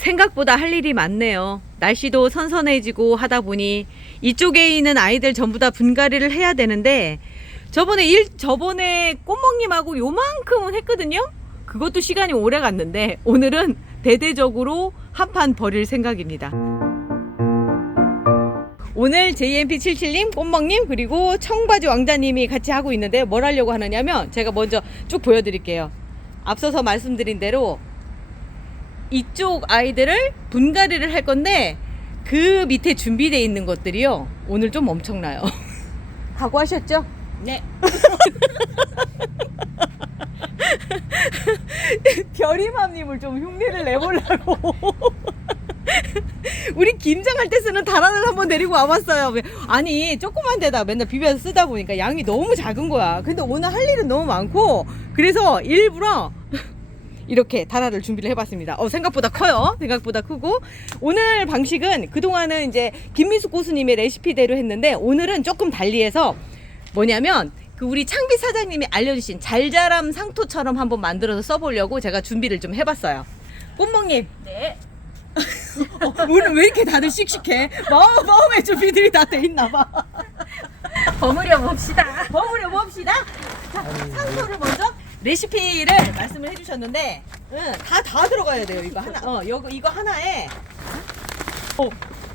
생각보다 할 일이 많네요. 날씨도 선선해지고 하다 보니 이쪽에 있는 아이들 전부 다 분갈이를 해야 되는데 저번에 일 저번에 꽃멍님하고 요만큼은 했거든요. 그것도 시간이 오래 갔는데 오늘은 대대적으로 한 판 버릴 생각입니다. 오늘 JMP77님, 꽃멍님, 그리고 청바지 왕자님이 같이 하고 있는데 뭘 하려고 하느냐면 제가 먼저 쭉 보여드릴게요. 앞서서 말씀드린 대로 이쪽 아이들을 분갈이를 할 건데 그 밑에 준비되어 있는 것들이요. 오늘 좀 엄청나요. 각오하셨죠? 네. 별이맘님을 좀 흉내를 내보려고. 우리 김장할 때 쓰는 다란을 한번 데리고 와봤어요. 왜- 아니 조그만 데다 맨날 비벼서 쓰다 보니까 양이 너무 작은 거야. 근데 오늘 할 일은 너무 많고 그래서 일부러 이렇게 다라를 준비를 해봤습니다. 어, 생각보다 커요. 생각보다 크고 오늘 방식은 그동안은 이제 김미숙 고수님의 레시피대로 했는데 오늘은 조금 달리해서 뭐냐면 그 우리 창비 사장님이 알려주신 잘자람 상토처럼 한번 만들어서 써보려고 제가 준비를 좀 해봤어요. 꽃멍님 네. 어, 오늘 왜 이렇게 다들 씩씩해? 마음, 마음의 준비들이 다 돼 있나 봐. 버무려 봅시다. 버무려 봅시다. 자, 상토를 먼저 레시피를 말씀을 해주셨는데, 응, 다, 다 들어가야 돼요. 이거 하나, 어, 이거, 이거 하나에. 어,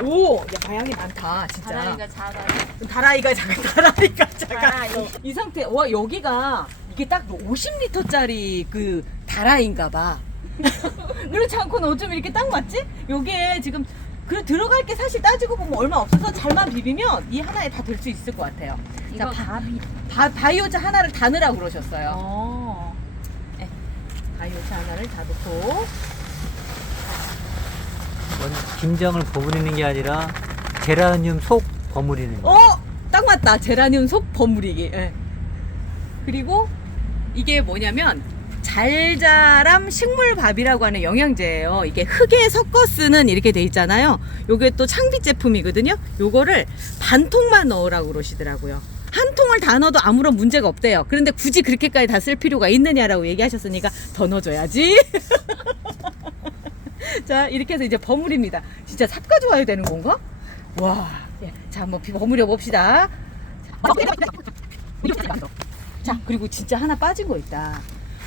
오, 야, 마양이 많다, 진짜. 다라이가 작아요. 다라이가 작아, 다라이가 작아. 다라이. 어, 이 상태, 와, 여기가 이게 딱 50리터짜리 그 다라인가 봐. 그렇지 않고는 어쩜 이렇게 딱 맞지? 요게 지금 그 들어갈 게 사실 따지고 보면 얼마 없어서 잘만 비비면 이 하나에 다 될 수 있을 것 같아요. 이거 자, 밥이. 바, 바이오차 하나를 다 넣으라고 그러셨어요. 어. 바이오차 하나를 다 넣고. 이건 김장을 버무리는 게 아니라 제라늄 속 버무리는 거. 어! 딱 맞다. 제라늄 속 버무리기. 예. 그리고 이게 뭐냐면 잘자람 식물밥이라고 하는 영양제예요. 이게 흙에 섞어 쓰는 이렇게 돼 있잖아요. 요게 또 창비 제품이거든요. 요거를 반 통만 넣으라고 그러시더라고요. 한 통을 다 넣어도 아무런 문제가 없대요. 그런데 굳이 그렇게까지 다 쓸 필요가 있느냐라고 얘기하셨으니까 더 넣어줘야지. 자, 이렇게 해서 이제 버무립니다. 진짜 삽가져 와야 되는 건가? 와, 예. 자, 한번 비- 버무려 봅시다. 자, 그리고 진짜 하나 빠진 거 있다.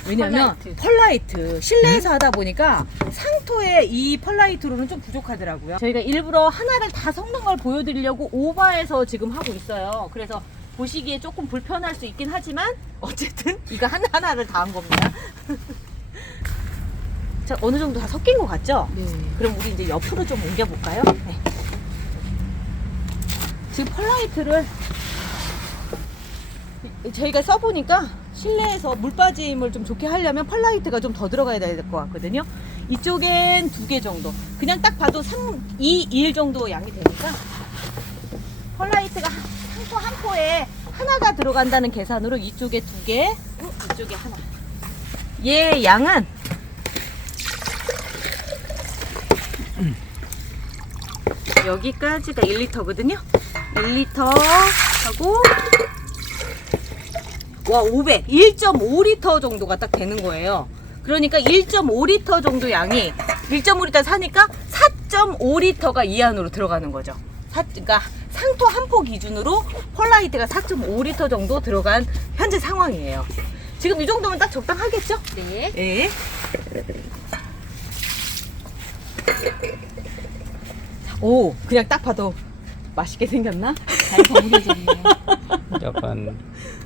왜냐면 펄라이트. 펄라이트 실내에서 하다 보니까 상토에 이 펄라이트로는 좀 부족하더라고요. 저희가 일부러 하나를 다 섞는 걸 보여드리려고 오버해서 지금 하고 있어요. 그래서 보시기에 조금 불편할 수 있긴 하지만 어쨌든 이거 하나 하나를 다 한 겁니다. 자, 어느 정도 다 섞인 것 같죠? 네. 그럼 우리 이제 옆으로 좀 옮겨볼까요? 네. 지금 펄라이트를 저희가 써보니까 실내에서 물 빠짐을 좀 좋게 하려면 펄라이트가 좀 더 들어가야 될 것 같거든요. 이쪽엔 두 개 정도. 그냥 딱 봐도 3, 2, 1 정도 양이 되니까 펄라이트가 한- 상토 한 포에 하나가 들어간다는 계산으로 이쪽에 두 개, 어, 이쪽에 하나. 얘 양은 여기까지가 1리터거든요. 1리터 하고 와 500, 1.5리터 정도가 딱 되는 거예요. 그러니까 1.5리터 정도 양이 1.5리터 사니까 4.5리터가 이 안으로 들어가는 거죠. 사, 그러니까 상토 한 포 기준으로 펄라이트가 4.5리터 정도 들어간 현재 상황이에요. 지금 이 정도면 딱 적당하겠죠? 네. 네. 오, 그냥 딱 봐도 맛있게 생겼나? 잘 버무려졌네. 약간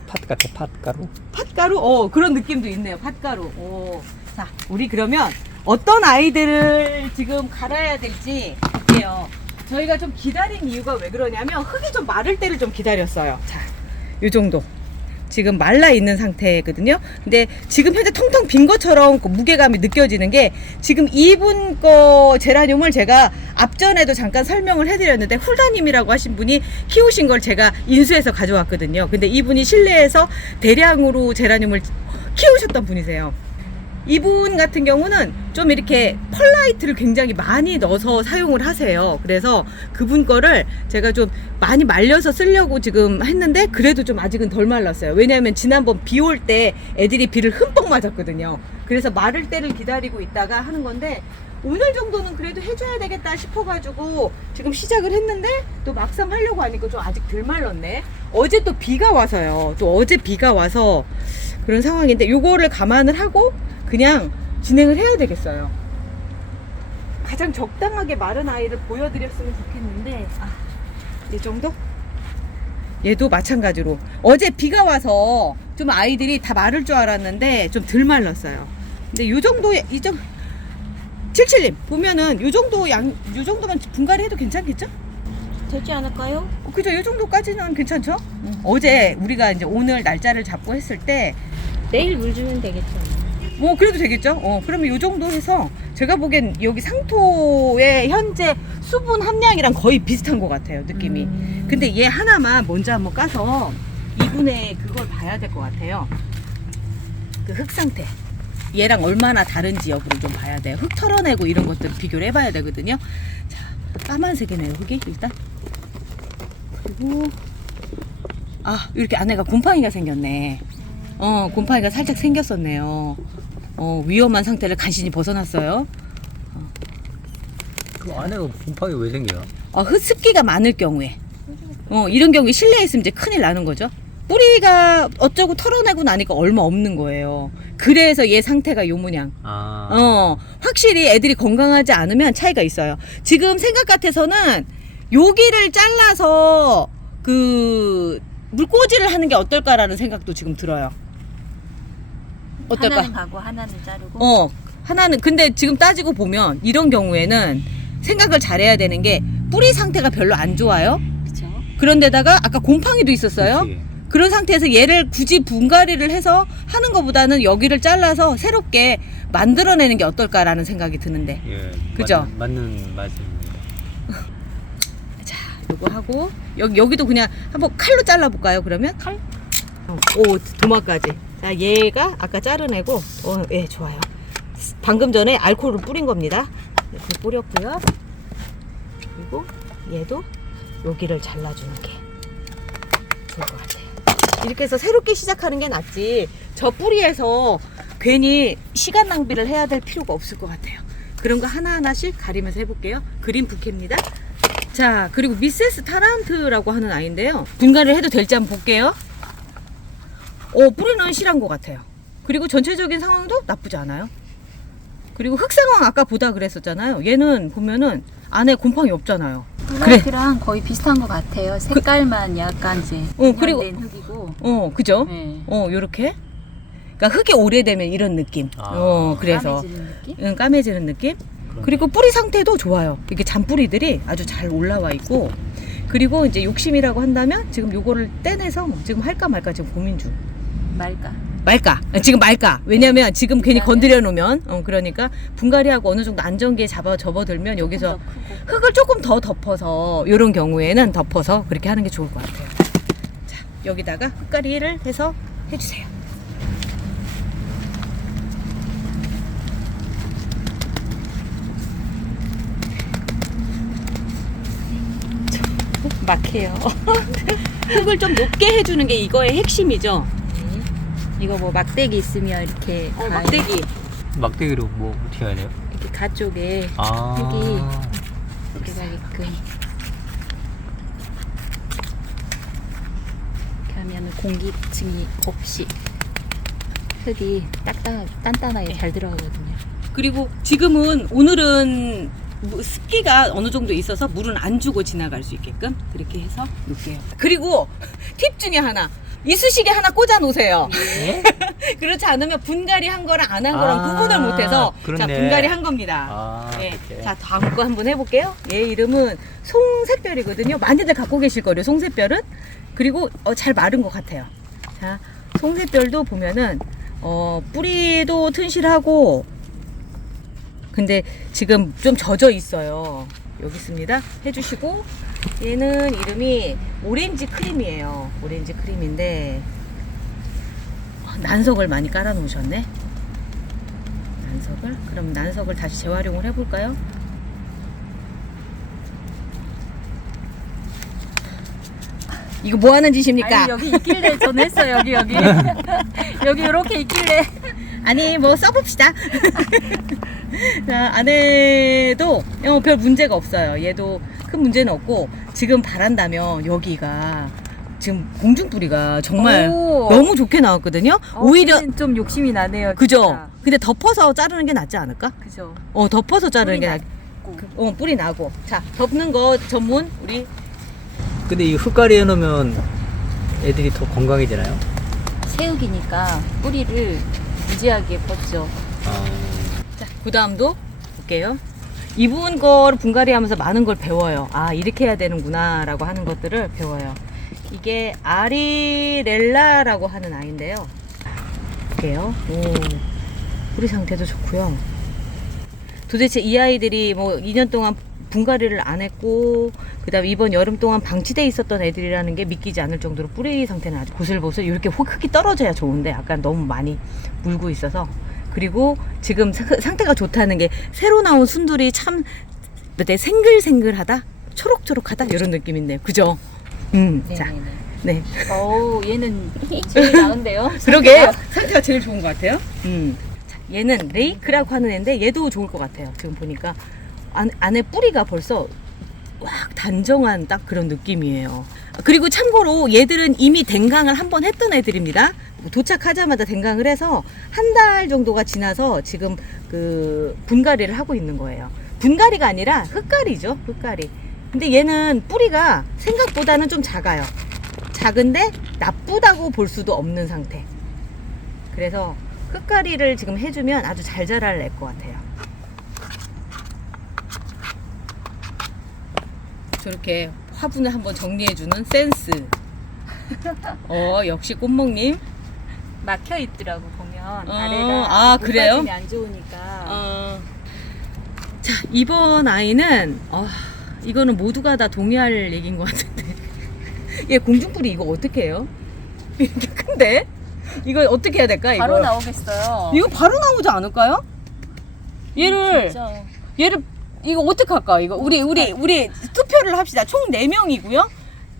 팥 같아 팥가루. 팥가루? 어, 그런 느낌도 있네요. 팥가루. 오. 자, 우리 그러면 어떤 아이들을 지금 갈아야 될지 볼게요. 저희가 좀 기다린 이유가 왜 그러냐면 흙이 좀 마를 때를 좀 기다렸어요. 자, 요 정도. 지금 말라 있는 상태거든요. 근데 지금 현재 텅텅 빈 것처럼 그 무게감이 느껴지는 게 지금 이분 거 제라늄을 제가 앞전에도 잠깐 설명을 해드렸는데 훌다님이라고 하신 분이 키우신 걸 제가 인수해서 가져왔거든요. 근데 이분이 실내에서 대량으로 제라늄을 키우셨던 분이세요. 이분 같은 경우는 좀 이렇게 펄라이트를 굉장히 많이 넣어서 사용을 하세요. 그래서 그분 거를 제가 좀 많이 말려서 쓰려고 지금 했는데 그래도 좀 아직은 덜 말랐어요. 왜냐하면 지난번 비 올 때 애들이 비를 흠뻑 맞았거든요. 그래서 마를 때를 기다리고 있다가 하는 건데 오늘 정도는 그래도 해줘야 되겠다 싶어가지고 지금 시작을 했는데 또 막상 하려고 하니까 좀 아직 덜 말랐네. 어제 또 비가 와서요. 또 어제 비가 와서 그런 상황인데 요거를 감안을 하고 그냥 진행을 해야 되겠어요. 가장 적당하게 마른 아이를 보여드렸으면 좋겠는데 아, 이 정도? 얘도 마찬가지로 어제 비가 와서 좀 아이들이 다 마를 줄 알았는데 좀 덜 말랐어요. 근데 요 정도 이정 77님 보면은 요 정도 양요 정도만 분갈이 해도 괜찮겠죠? 되지 않을까요? 어, 그죠? 요 정도까지는 괜찮죠? 어제 우리가 이제 오늘 날짜를 잡고 했을 때 내일 물 주면 되겠죠. 뭐 그래도 되겠죠? 어 그러면 요 정도 해서 제가 보기엔 여기 상토의 현재 수분 함량이랑 거의 비슷한 것 같아요 느낌이. 음. 근데 얘 하나만 먼저 한번 까서 이분의 그걸 봐야 될 것 같아요. 그 흙 상태. 얘랑 얼마나 다른지 여부를 좀 봐야 돼요. 흙 털어내고 이런 것들 비교를 해봐야 되거든요. 자, 까만색이네요, 흙이 일단. 그리고 아, 이렇게 안에가 곰팡이가 생겼네. 어, 곰팡이가 살짝 생겼었네요. 어, 위험한 상태를 간신히 벗어났어요. 그 안에가 곰팡이 왜 생겨요? 어, 흡습기가 많을 경우에 어, 이런 경우에 실내에 있으면 이제 큰일 나는 거죠. 뿌리가 어쩌고 털어내고 나니까 얼마 없는 거예요. 그래서 얘 상태가 요 모양. 아. 어, 확실히 애들이 건강하지 않으면 차이가 있어요. 지금 생각 같아서는 여기를 잘라서 그 물꽂이를 하는 게 어떨까라는 생각도 지금 들어요. 어떨까? 하나는 가고 하나는 자르고. 어, 하나는 근데 지금 따지고 보면 이런 경우에는 생각을 잘해야 되는 게 뿌리 상태가 별로 안 좋아요. 그렇죠. 그런데다가 아까 곰팡이도 있었어요. 그치. 그런 상태에서 얘를 굳이 분갈이를 해서 하는 것보다는 여기를 잘라서 새롭게 만들어내는 게 어떨까라는 생각이 드는데. 예. 그죠? 맞는, 맞는 말씀입니다. 자, 요거 하고 여기 여기도 그냥 한번 칼로 잘라 볼까요? 그러면 칼? 어, 오 도마까지. 자, 얘가 아까 자르내고 어, 예, 좋아요. 방금 전에 알코올을 뿌린 겁니다. 이렇게 뿌렸고요. 그리고 얘도 여기를 잘라주는 게 좋을 것 같아요. 이렇게 해서 새롭게 시작하는 게 낫지. 저 뿌리에서 괜히 시간 낭비를 해야 될 필요가 없을 것 같아요. 그런 거 하나하나씩 가리면서 해볼게요. 그린 부케입니다. 자, 그리고 미세스 타란트라고 하는 아이인데요. 분갈이를 해도 될지 한번 볼게요. 어, 뿌리는 실한 것 같아요. 그리고 전체적인 상황도 나쁘지 않아요. 그리고 흙 상황 아까 보다 그랬었잖아요. 얘는 보면은 안에 곰팡이 없잖아요. 블라이트랑 거의 비슷한 것 같아요. 색깔만 약간 이제 어, 그리고- 된 흙이고. 어, 그죠? 네. 어, 요렇게. 그러니까 흙이 오래되면 이런 느낌. 아. 어, 그래서 까매지는 느낌? 응, 까매지는 느낌. 그리고 뿌리 상태도 좋아요. 이게 잔뿌리들이 아주 잘 올라와 있고. 그리고 이제 욕심이라고 한다면 지금 요거를 떼내서 지금 할까 말까 지금 고민 중. 말까? 말까? 지금 말까? 왜냐면 지금 괜히? 건드려 놓으면 어 그러니까 분갈이하고 어느 정도 안정기에 잡아 접어들면 여기서 크고. 흙을 조금 더 덮어서 이런 경우에는 덮어서 그렇게 하는 게 좋을 것 같아요. 자 여기다가 흙가리를 해서 해주세요. 막해요. 흙을 좀 높게 해주는 게 이거의 핵심이죠. 네. 이거 뭐 막대기 있으면 이렇게 어, 가- 막대기. 막대기로 뭐 어떻게 해야 돼요? 이렇게 가 쪽에 아. 흙이 이렇게 가게끔 이렇게 하면 공기층이 없이 흙이 딱딱 단단하게 잘 들어가거든요. 그리고 지금은 오늘은 뭐 습기가 어느 정도 있어서 물은 안 주고 지나갈 수 있게끔 그렇게 해서 놓을게요. 그리고 팁 중에 하나. 이쑤시개 하나 꽂아 놓으세요. 예? 그렇지 않으면 분갈이 한 거랑 안 한 거랑 아, 구분을 못 해서 자, 그렇네. 분갈이 한 겁니다. 아, 네. 그렇게. 자, 다음 거 한번 해볼게요. 얘 이름은 송새별이거든요. 많이들 갖고 계실 거예요, 송새별은. 그리고 어, 잘 마른 것 같아요. 자, 송새별도 보면은 어, 뿌리도 튼실하고 근데 지금 좀 젖어 있어요. 여기 있습니다. 해주시고 얘는 이름이 오렌지 크림이에요. 오렌지 크림인데 어, 난석을 많이 깔아 놓으셨네. 난석을 그럼 난석을 다시 재활용을 해볼까요? 이거 뭐 하는 짓입니까? 아니 여기 있길래 저는 했어 여기 여기 여기 이렇게 있길래 아니 뭐 써봅시다. 자, 안에도 어, 별 문제가 없어요. 얘도 큰 문제는 없고 지금 바란다면 여기가 지금 공중뿌리가 정말 오. 너무 좋게 나왔거든요. 어, 오히려 좀- 좀 욕심이 나네요. 그죠. 진짜. 근데 덮어서 자르는 게 낫지 않을까? 그죠. 어 덮어서 자르는 게 낫. 그, 어 뿌리 나고. 자 덮는 거 전문 우리 근데 이 흙가리 해놓으면 애들이 더 건강해지나요? 새우기니까 뿌리를 무지하게 뻗죠. 아, 자, 그 다음도 볼게요. 이분 거를 분갈이 하면서 많은 걸 배워요. 아, 이렇게 해야 되는구나, 라고 하는 것들을 배워요. 이게 아리렐라라고 하는 아이인데요. 볼게요. 오, 뿌리 상태도 좋고요. 도대체 이 아이들이 뭐 2년 동안 분갈이를 안 했고, 그 다음 이번 여름 동안 방치돼 있었던 애들이라는 게 믿기지 않을 정도로 뿌리 상태는 아주 보슬보슬 이렇게 혹 흙이 떨어져야 좋은데 약간 너무 많이 물고 있어서 그리고 지금 사- 상태가 좋다는 게 새로 나온 순들이 참 어때 생글생글하다 초록초록하다 이런 느낌인데요 그죠 음, 자, 네네네. 네. 어우, 얘는 제일 나은데요? 그러게 상태가 제일 좋은 것 같아요. 음. 자, 얘는 레이크라고 하는 애인데 얘도 좋을 것 같아요. 지금 보니까 안, 안에 뿌리가 벌써 확 단정한 딱 그런 느낌이에요. 그리고 참고로 얘들은 이미 댕강을 한 번 했던 애들입니다. 도착하자마자 댕강을 해서 한 달 정도가 지나서 지금 그 분갈이를 하고 있는 거예요. 분갈이가 아니라 흙갈이죠. 흙갈이. 근데 얘는 뿌리가 생각보다는 좀 작아요. 작은데 나쁘다고 볼 수도 없는 상태. 그래서 흙가리를 지금 해주면 아주 잘 자랄 것 같아요. 저렇게 화분을 한번 정리해주는 센스. 어, 역시 꽃목님. 막혀 있더라고 보면 어, 아래가 아, 그래요? 안 좋으니까 어. 자, 이번 아이는, 어, 이거는 모두가 다 동의할 얘기인 것 같은데. 얘 공중뿌리 이거 어떻게 해요? 이렇게 큰데? 이거 어떻게 해야 될까, 이거? 바로 나오겠어요. 이거 바로 나오지 않을까요? 얘를, 진짜. 얘를, 이거 어떻게 할까, 이거? 우리, 우리, 우리 투표를 합시다. 총 4명이고요.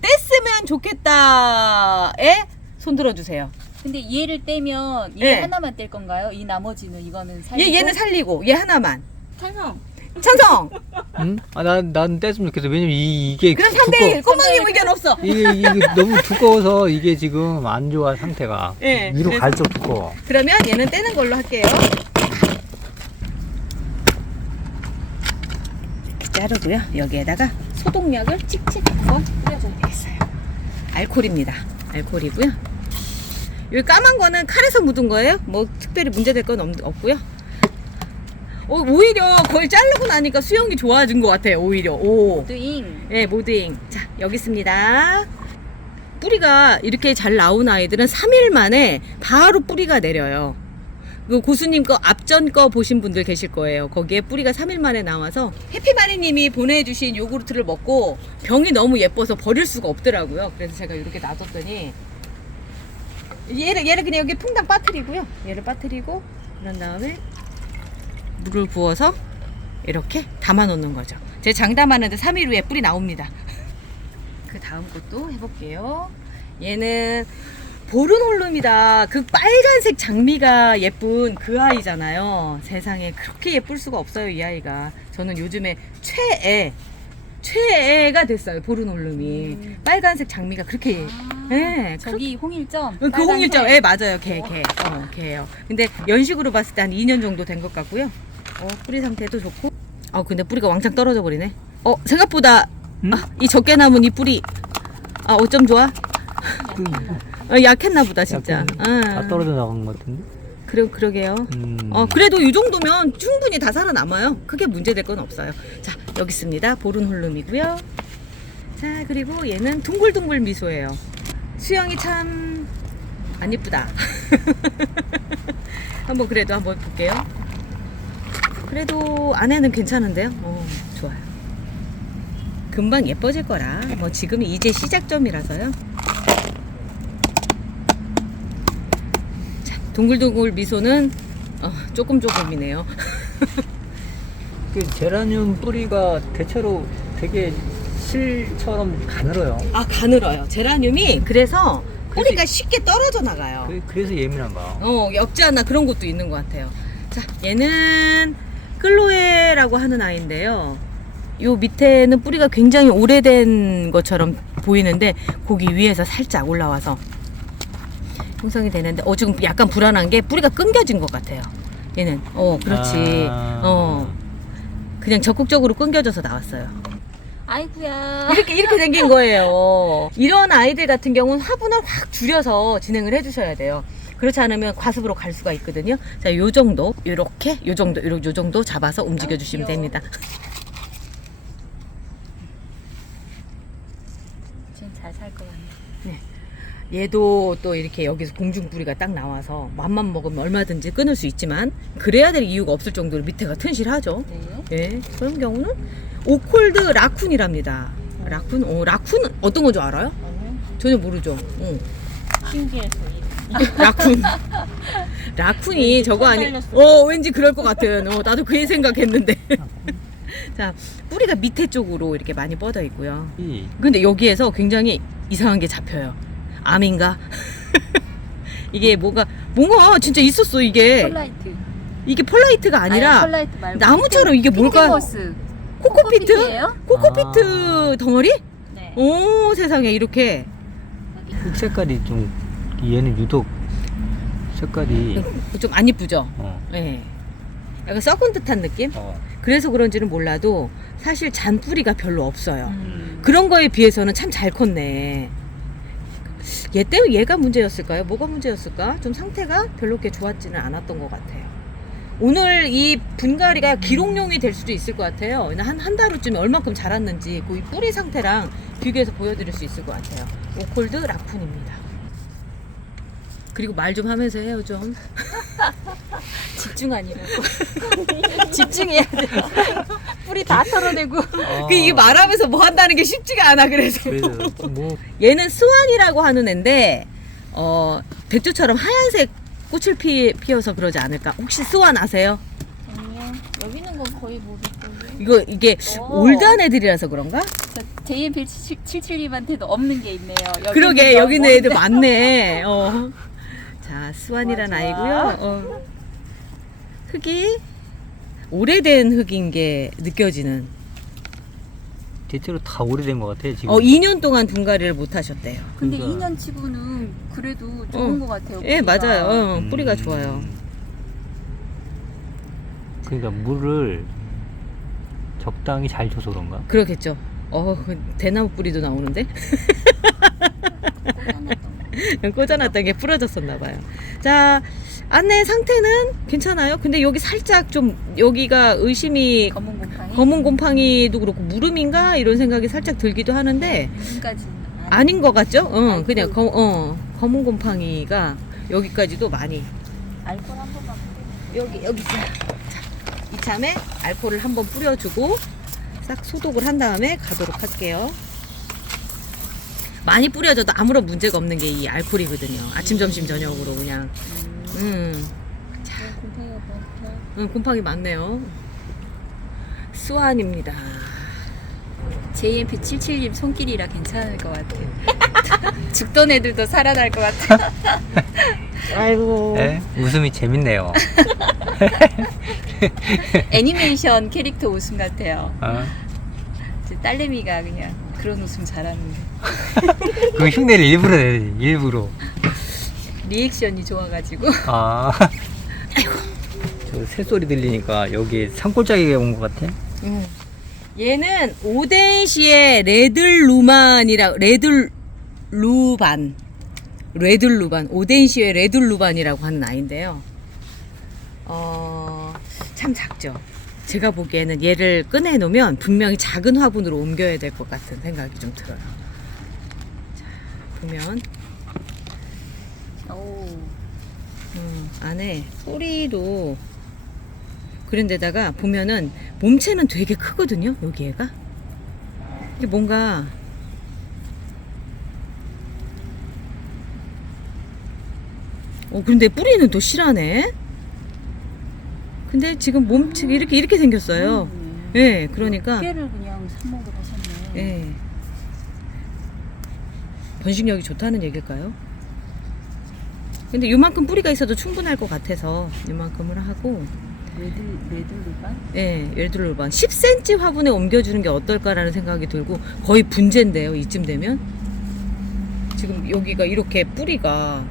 뗐으면 좋겠다에 손 들어주세요. 근데 얘를 떼면 얘 네. 하나만 뗄 건가요? 이 나머지는 이거는 살리고 얘, 얘는 살리고, 얘 하나만. 찬성. 찬성! 응? 아, 난, 난 뗐으면 좋겠어. 왜냐면 이, 이게 그럼 상대 두꺼, 꼬마님 의견 없어. 이게, 이게 너무 두꺼워서 이게 지금 안 좋아, 상태가. 예, 위로 그래서- 갈수록 두꺼워. 그러면 얘는 떼는 걸로 할게요. 이렇게 자르고요. 여기에다가 소독약을 칙칙 한번 뿌려줘야 되겠어요. 알코올입니다. 알코올이고요. 여기 까만 거는 칼에서 묻은 거예요. 뭐 특별히 문제될 건 없, 없고요. 어, 오히려 그걸 자르고 나니까 수영이 좋아진 것 같아요. 오히려. 오. 뚜잉. 네, 모드잉. 자, 여기 있습니다. 뿌리가 이렇게 잘 나온 아이들은 3일 만에 바로 뿌리가 내려요. 그 고수님 거 앞전 거 보신 분들 계실 거예요. 거기에 뿌리가 3일 만에 나와서 해피마리님이 보내주신 요구르트를 먹고 병이 너무 예뻐서 버릴 수가 없더라고요. 그래서 제가 이렇게 놔뒀더니 얘를 얘를 그냥 여기 풍당 빠뜨리고요. 얘를 빠뜨리고 그런 다음에 물을 부어서 이렇게 담아 놓는 거죠. 제 장담하는데 3일 후에 뿌리 나옵니다. 그 다음 것도 해볼게요. 얘는 보르놀룸이다. 그 빨간색 장미가 예쁜 그 아이잖아요. 세상에 그렇게 예쁠 수가 없어요, 이 아이가. 저는 요즘에 최애, 최애가 됐어요, 보르놀룸이. 음. 빨간색 장미가 그렇게. 아, 예, 저기 홍일점. 그 홍일점. 예, 맞아요. 걔, 걔. 어, 걔예요. 근데 연식으로 봤을 때 한 2년 정도 된 것 같고요. 어, 뿌리 상태도 좋고. 어, 근데 뿌리가 왕창 떨어져 버리네. 어, 생각보다, 응? 아, 이 적게 남은 이 뿌리. 아, 어쩜 좋아? 그, 어, 약했나 보다, 진짜. 아, 다 떨어져 나간 것 같은데? 그러, 그러게요. 음. 어, 그래도 이 정도면 충분히 다 살아남아요. 크게 문제될 건 없어요. 자, 여기 있습니다. 보른홀룸이고요. 자, 그리고 얘는 둥글둥글 미소예요. 수영이 참안 예쁘다. 한번 그래도 한번 볼게요. 그래도 안에는 괜찮은데요? 어, 좋아요. 금방 예뻐질 거라. 뭐 지금이 이제 시작점이라서요. 동글동글 미소는 어, 조금 조금이네요. 그 제라늄 뿌리가 대체로 되게 실처럼 가늘어요. 아 가늘어요. 제라늄이 그래서 뿌리가 쉽게 떨어져 나가요. 그- 그래서 예민한가? 어, 엮지 않나 그런 것도 있는 것 같아요. 자, 얘는 클로에라고 하는 아이인데요. 요 밑에는 뿌리가 굉장히 오래된 것처럼 보이는데 거기 위에서 살짝 올라와서 형성이 되는데 어 지금 약간 불안한 게 뿌리가 끊겨진 것 같아요. 얘는 어 그렇지 아. 어 그냥 적극적으로 끊겨져서 나왔어요. 아이구야. 이렇게 이렇게 생긴 거예요. 이런 아이들 같은 경우는 화분을 확 줄여서 진행을 해주셔야 돼요. 그렇지 않으면 과습으로 갈 수가 있거든요. 자, 요 정도, 요렇게, 요 정도, 요, 요 정도 잡아서 움직여 주시면. 됩니다. 지금 잘 살 것 같네. 얘도 또 이렇게 여기서 공중뿌리가 딱 나와서 맘만 먹으면 얼마든지 끊을 수 있지만 그래야 될 이유가 없을 정도로 밑에가 튼실하죠. 네. 예, 그런 경우는 오콜드 라쿤이랍니다. 라쿤, 어, 라쿤은 어떤 건줄 알아요? 전혀 모르죠. 어. 신기해서. 라쿤. 라쿤이 저거 아니? 어 왠지 그럴 것 같은. 어 나도 그 생각했는데. 자 뿌리가 밑에 쪽으로 이렇게 많이 뻗어 있고요. 이 근데 여기에서 굉장히 이상한 게 잡혀요. 암인가? 이게 뭐가 뭔가 진짜 있었어 이게. 폴라이트. 이게 폴라이트가 아니라 아니, 폴라이트 말고 나무처럼 이게 뭘까? 코코피트? 코코피트예요? 코코피트 덩어리? 네. 오 세상에 이렇게 흙 색깔이 좀 얘는 유독 색깔이 좀 안 이쁘죠? 어, 예. 약간 썩은 듯한 느낌? 어. 그래서 그런지는 몰라도 사실 잔뿌리가 별로 없어요. 음. 그런 거에 비해서는 참 잘 컸네. 얘 때문에 얘가 문제였을까요? 뭐가 문제였을까? 좀 상태가 별로 그렇게 좋았지는 않았던 것 같아요. 오늘 이 분갈이가 기록용이 될 수도 있을 것 같아요. 한, 한 달 후쯤에 얼만큼 자랐는지 그 뿌리 상태랑 비교해서 보여드릴 수 있을 것 같아요. 오콜드 라쿤입니다. 그리고 말 좀 하면서 해요, 좀. 집중 아니라고. 집중해야 돼. 뿌리 다 털어내고. 아, 그 이게 말하면서 뭐 한다는 게 쉽지가 않아, 그래서. 그래서 뭐 얘는 스완이라고 하는 애인데 어 백조처럼 하얀색 꽃을 피, 피워서 그러지 않을까 혹시 스완 아세요? 아니요. 여기 있는 건 거의 모르겠던데. 이거 이게 오. 올드한 애들이라서 그런가? JMP 772한테도 없는 게 있네요. 여기 그러게 있는 건 여기 있는 애들 뭔데? 많네 어. 자 스완이란. 아이고요 어. 흙이 오래된 흙인 게 느껴지는 대체로 다 오래된 것 같아 지금. 어 2년 동안 분갈이를 못 하셨대요 근데 그러니까. 2년 치고는 그래도 좋은 어. 것 같아요. 예 뿌리가. 맞아요 어, 음. 뿌리가 좋아요 그러니까 물을 적당히 잘 줘서 그런가? 그렇겠죠 어 그 대나무 뿌리도 나오는데 꽂아놨던 게 부러졌었나 봐요. 자, 안내 상태는 괜찮아요. 근데 여기 살짝 좀 여기가 의심이 검은 곰팡이. 검은 곰팡이도 그렇고 무름인가 이런 생각이 살짝 들기도 하는데 지금까지는 아닌 것 같죠? 어, 알코올. 그냥 검, 어, 검은 곰팡이가 여기까지도 많이 알코올 한 번만. 여기 여기 있어요. 자, 이참에 알코올을 한번 뿌려주고 싹 소독을 한 다음에 가도록 할게요. 많이 뿌려줘도 아무런 문제가 없는 게 이 알코올이거든요. 아침, 점심, 저녁으로 그냥. 음, 곰팡이가 많다. 음, 곰팡이 많네요. 수완입니다. JMP 77님 손길이라 괜찮을 것 같아요. 죽던 애들도 살아날 것 같아. 아이고. 네? 웃음이 재밌네요. 애니메이션 캐릭터 웃음 같아요. 어? 제 딸내미가 그냥 그런 웃음 잘하는데 그 흉내를 일부러 내지 일부러. 리액션이 좋아가지고 아. 저 새소리 들리니까 여기 산골짜기가 온것 같아. 음. 얘는 오덴시의 레들루만이라 레들루반 레들루반 오덴시의 레들루반이라고 하는 아이인데요. 어, 참 작죠. 제가 보기에는 얘를 꺼내 놓으면 분명히 작은 화분으로 옮겨야 될 것 같은 생각이 좀 들어요. 자, 보면 오 음, 안에 뿌리도 그런 데다가 보면은 몸체는 되게 크거든요. 여기 얘가 이게 뭔가 어 근데 뿌리는 또 실하네. 근데 지금 몸체 이렇게 이렇게 생겼어요. 예, 그러니까 깨를 그냥 삽목을 하셨네. 예. 번식력이 좋다는 얘기일까요? 근데 요만큼 뿌리가 있어도 충분할 것 같아서 요만큼을 하고. 레드 레드 루반? 예, 예를 들어 봐 10cm 화분에 옮겨주는 게 어떨까라는 생각이 들고 거의 분재인데요 이쯤 되면? 지금 여기가 이렇게 뿌리가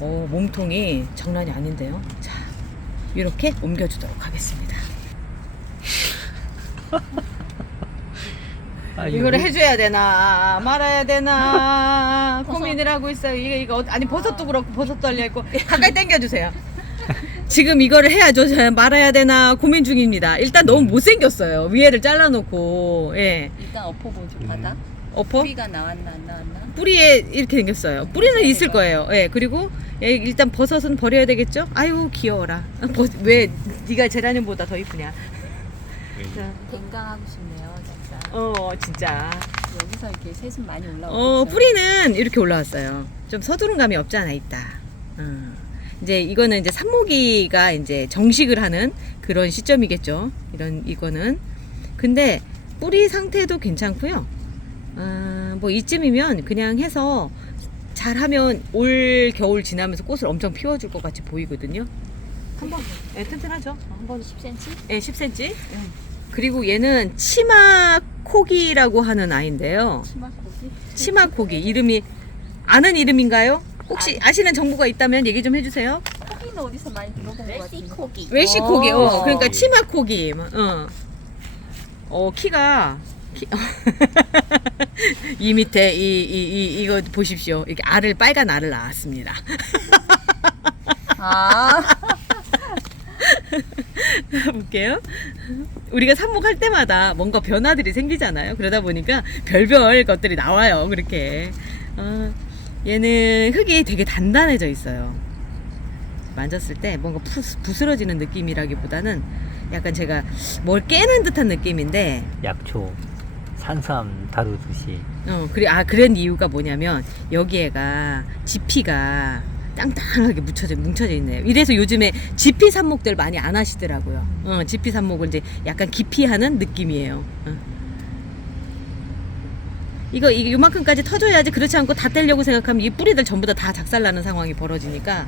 어, 몸통이 장난이 아닌데요? 자 이렇게 옮겨주도록 하겠습니다 아, 이거를 이거- 해줘야 되나 말아야 되나 고민을 하고 있어요. 이거 이거 어- 아니 버섯도 그렇고 버섯도 알려 있고 가까이 당겨주세요. 지금 이거를 해야죠. 저 말아야 되나 고민 중입니다. 일단 너무 못생겼어요. 위에를 잘라놓고 예 일단 엎어보죠 음. 바닥. 엎어 뿌리가 나왔나 안 나왔나? 뿌리에 이렇게 생겼어요. 뿌리는 있을 거예요. 예 그리고 예, 일단 버섯은 버려야 되겠죠. 아유 귀여워라. 아, 버, 왜 네가 제라늄보다 더 이쁘냐? 자, 댕강하고 싶네요. 어 진짜. 여기서 이렇게 새순 많이 올라오고 어, 있어요. 뿌리는 이렇게 올라왔어요. 좀 서두른 감이 없지 않아 있다. 어. 이제 이거는 이제 산모기가 이제 정식을 하는 그런 시점이겠죠. 이런 이거는. 근데 뿌리 상태도 괜찮고요. 아, 뭐 이쯤이면 그냥 해서 잘하면 올 겨울 지나면서 꽃을 엄청 피워줄 것 같이 보이거든요. 한번 예, 튼튼하죠. 어, 한번 10cm? 예, 10cm. 그리고 얘는 치마 코기라고 하는 아이인데요. 치마고기? 치마코기 이름이 아는 이름인가요? 혹시 아시는 정보가 있다면 얘기 좀 해주세요. 코기는 어디서 많이 들어본 것 같은데. 코기. 웰시코기, 어, 어. 그러니까 치마코기, 어, 어 키가 키, 이 밑에 이, 이, 이 이거 보십시오. 이게 알을 빨간 알을 낳았습니다. 아. 볼게요. 우리가 삽목할 때마다 뭔가 변화들이 생기잖아요. 그러다 보니까 별별 것들이 나와요. 그렇게. 어, 얘는 흙이 되게 단단해져 있어요. 만졌을 때 뭔가 푸, 부스러지는 느낌이라기보다는 약간 제가 뭘 깨는 듯한 느낌인데, 약초 산삼 다루듯이 어, 그래, 아, 그런 이유가 뭐냐면, 여기에가 지피가 땅땅하게 묻혀져, 뭉쳐져 있네요. 이래서 요즘에 지피 삽목들 많이 안 하시더라고요. 어, 지피 삽목을 이제 약간 깊이 하는 느낌이에요. 어. 이거, 이게 요만큼까지 터줘야지 그렇지 않고 다 떼려고 생각하면 이 뿌리들 전부 다 다 작살나는 상황이 벌어지니까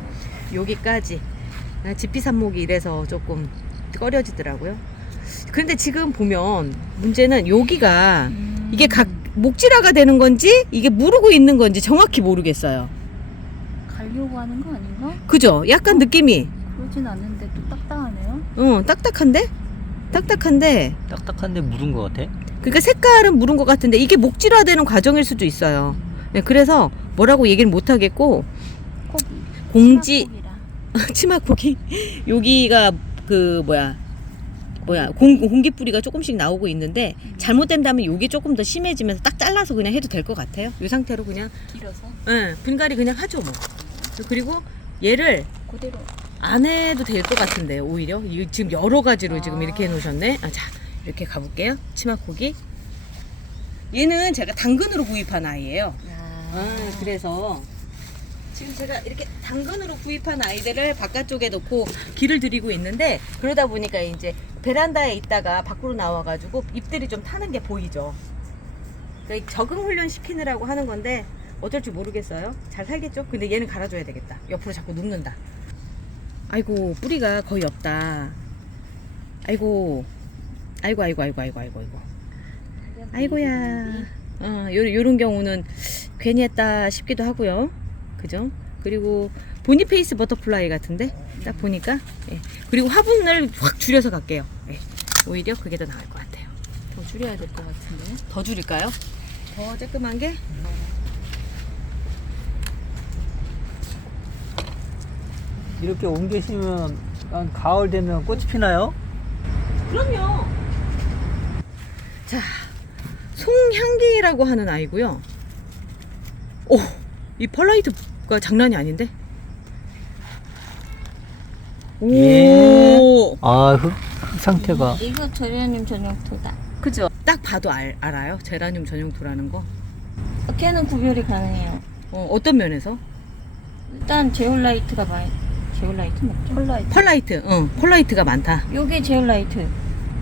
여기까지. 아, 지피 삽목이 이래서 조금 꺼려지더라고요. 그런데 지금 보면 문제는 여기가 이게 각 목질화가 되는 건지 이게 무르고 있는 건지 정확히 모르겠어요. 가려고 하는 거 아닌가? 그죠? 약간 느낌이 그러진 않는데 또 딱딱하네요. 어 딱딱한데 딱딱한데 딱딱한데 묻은 것 같아. 그러니까 색깔은 무른 것 같은데 이게 목질화되는 과정일 수도 있어요. 네, 그래서 뭐라고 얘기를 못 하겠고 코기. 공지 치마코기라. 치마코기 여기가 그 뭐야 뭐야 공, 공기 뿌리가 조금씩 나오고 있는데 잘못된다면 여기 조금 더 심해지면서 딱 잘라서 그냥 해도 될 것 같아요. 이 상태로 그냥 길어서 예, 분갈이 그냥 하죠 뭐. 그리고 얘를 그대로. 안 해도 될 것 같은데요 오히려? 이거 지금 여러 가지로 지금 아. 이렇게 해놓으셨네. 아, 자 이렇게 가볼게요. 치마코기. 얘는 제가 당근으로 구입한 아이예요. 아, 그래서 지금 제가 이렇게 당근으로 구입한 아이들을 바깥쪽에 놓고 길을 들이고 있는데 그러다 보니까 이제 베란다에 있다가 밖으로 나와가지고 잎들이 좀 타는 게 보이죠? 그러니까 적응 훈련 시키느라고 하는 건데 어쩔지 모르겠어요. 잘 살겠죠? 근데 얘는 갈아줘야 되겠다. 옆으로 자꾸 눕는다. 아이고, 뿌리가 거의 없다. 아이고, 아이고, 아이고, 아이고, 아이고, 아이고, 아이고. 아이고야. 어, 요, 요런 경우는 괜히 했다 싶기도 하고요. 그죠? 그리고 보니페이스 버터플라이 같은데? 딱 보니까. 예. 그리고 화분을 확 줄여서 갈게요. 예. 오히려 그게 더 나을 것 같아요. 더 줄여야 될 것 같은데. 더 줄일까요? 더 쬐끄만 게? 이렇게 옮겨 심으면 한 가을 되면 꽃이 피나요? 그럼요. 자, 송향기라고 하는 아이고요. 오, 이 펄라이트가 장난이 아닌데? 오, 예. 아, 흙, 흙 상태가 이거 저렴님 전용토다. 그죠? 딱 봐도 알, 알아요. 제라늄 전용토라는 거. 걔는 구별이 가능해요. 어, 어떤 면에서? 일단 제올라이트가 많이. 제올라이트 맞죠? 펄라이트. 펄라이트, 응, 펄라이트가 많다. 요게 제올라이트.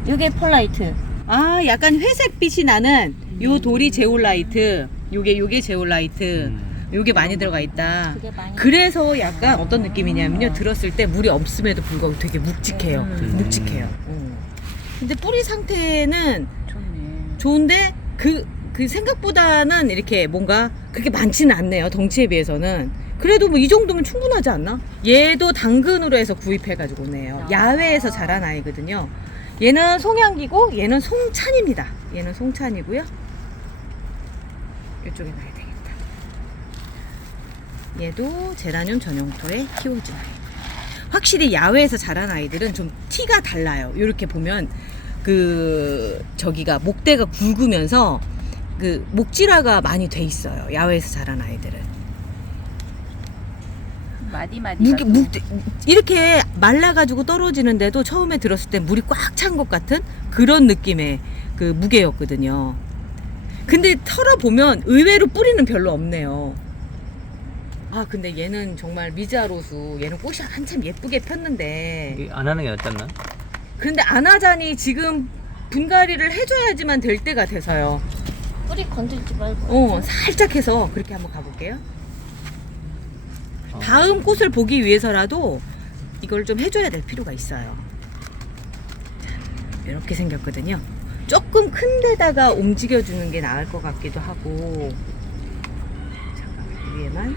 요게 펄라이트. 아, 약간 회색빛이 나는 요 돌이 제올라이트, 요게 요게 제올라이트. 음. 요게 많이 들어가 있다. 그게 많이 그래서 약간 어떤 느낌이냐면요. 들었을 때 물이 없음에도 불구하고 되게 묵직해요. 음. 묵직해요. 음. 근데 뿌리 상태는 좋네. 좋은데 그, 그 생각보다는 이렇게 뭔가 그렇게 많지는 않네요. 덩치에 비해서는. 그래도 뭐 이 정도면 충분하지 않나? 얘도 당근으로 해서 구입해가지고 오네요. 아. 야외에서 자란 아이거든요. 얘는 송양기고 얘는 송찬입니다. 얘는 송찬이고요. 이쪽에 놔야 되겠다. 얘도 제라늄 전용토에 키워진 아이. 확실히 야외에서 자란 아이들은 좀 티가 달라요. 이렇게 보면 그 저기가 목대가 굵으면서 그 목질화가 많이 돼 있어요. 야외에서 자란 아이들은. 마디 마디. 묵, 묵, 이렇게 말라가지고 떨어지는데도 처음에 들었을 때 물이 꽉 찬 것 같은 그런 느낌의 그 무게였거든요. 근데 털어 보면 의외로 뿌리는 별로 없네요. 아, 근데 얘는 정말 미자로수. 얘는 꽃이 한참 예쁘게 폈는데. 안 하는 게 낫지 않나? 근데 안 하자니 지금 분갈이를 해줘야지만 될 때가 돼서요. 뿌리 건들지 말고. 어, 살짝 해서 그렇게 한번 가볼게요. 어. 다음 꽃을 보기 위해서라도 이걸 좀 해줘야 될 필요가 있어요. 자, 이렇게 생겼거든요. 조금 큰 데다가 움직여주는 게 나을 것 같기도 하고. 잠깐만, 위에만.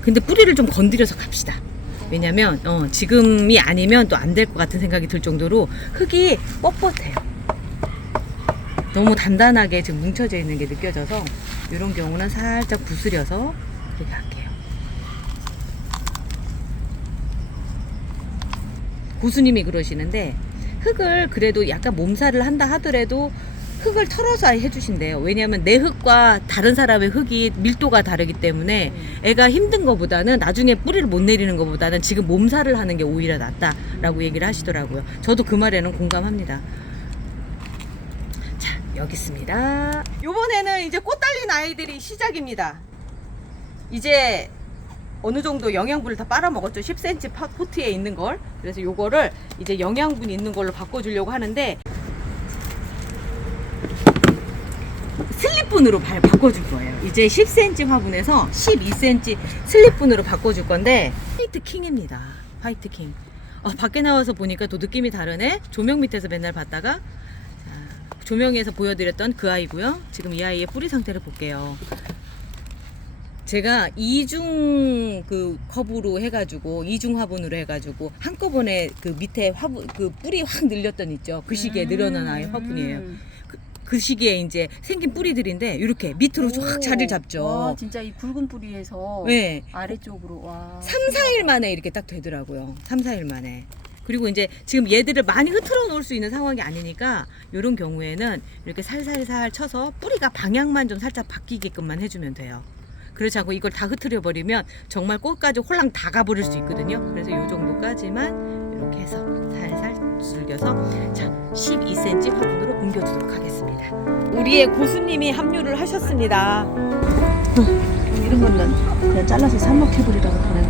근데 뿌리를 좀 건드려서 갑시다. 왜냐면, 어, 지금이 아니면 또 안 될 것 같은 생각이 들 정도로 흙이 뻣뻣해요. 너무 단단하게 지금 뭉쳐져 있는 게 느껴져서 이런 경우는 살짝 부스려서 이렇게 할게요. 고수님이 그러시는데 흙을 그래도 약간 몸살을 한다 하더라도 흙을 털어서 해주신대요. 왜냐하면 내 흙과 다른 사람의 흙이 밀도가 다르기 때문에 애가 힘든 것보다는 나중에 뿌리를 못 내리는 것보다는 지금 몸살을 하는 게 오히려 낫다라고 얘기를 하시더라고요. 저도 그 말에는 공감합니다. 자, 여기 있습니다. 요번에는 이제 꽃 달린 아이들이 시작입니다. 이제 어느 정도 영양분을 다 빨아먹었죠. 10cm 파- 포트에 있는 걸. 그래서 요거를 이제 영양분 있는 걸로 바꿔주려고 하는데 슬립분으로 발 바꿔줄 거예요. 이제 10cm 화분에서 12cm 슬립분으로 바꿔줄 건데 화이트 킹입니다. 화이트 킹. 어, 밖에 나와서 보니까 또 느낌이 다르네. 조명 밑에서 맨날 봤다가 자, 조명에서 보여드렸던 그 아이고요. 지금 이 아이의 뿌리 상태를 볼게요. 제가 이중 그 컵으로 해가지고 이중 화분으로 해가지고 한꺼번에 그 밑에 화분 그 뿌리 확 늘렸던 있죠. 그 시기에 늘어난 아이 화분이에요. 그 시기에 이제 생긴 뿌리들인데 이렇게 밑으로 쫙 자리를 잡죠. 와, 진짜 이 굵은 뿌리에서 네. 아래쪽으로 와. 3, 4일 만에 이렇게 딱 되더라고요. 3, 4일 만에. 그리고 이제 지금 얘들을 많이 흐트러 놓을 수 있는 상황이 아니니까 이런 경우에는 이렇게 살살살 쳐서 뿌리가 방향만 좀 살짝 바뀌게끔만 해주면 돼요. 그렇지 않고 이걸 다 흐트려 버리면 정말 꽃까지 홀랑 다 가버릴 수 있거든요. 그래서 이 정도까지만 이렇게 해서 살살 즐겨서 자 12cm 화분으로 옮겨주도록 하겠습니다. 우리의 고수님이 합류를 하셨습니다. 이런 거는 그냥 잘라서 삽목해버리라고 건데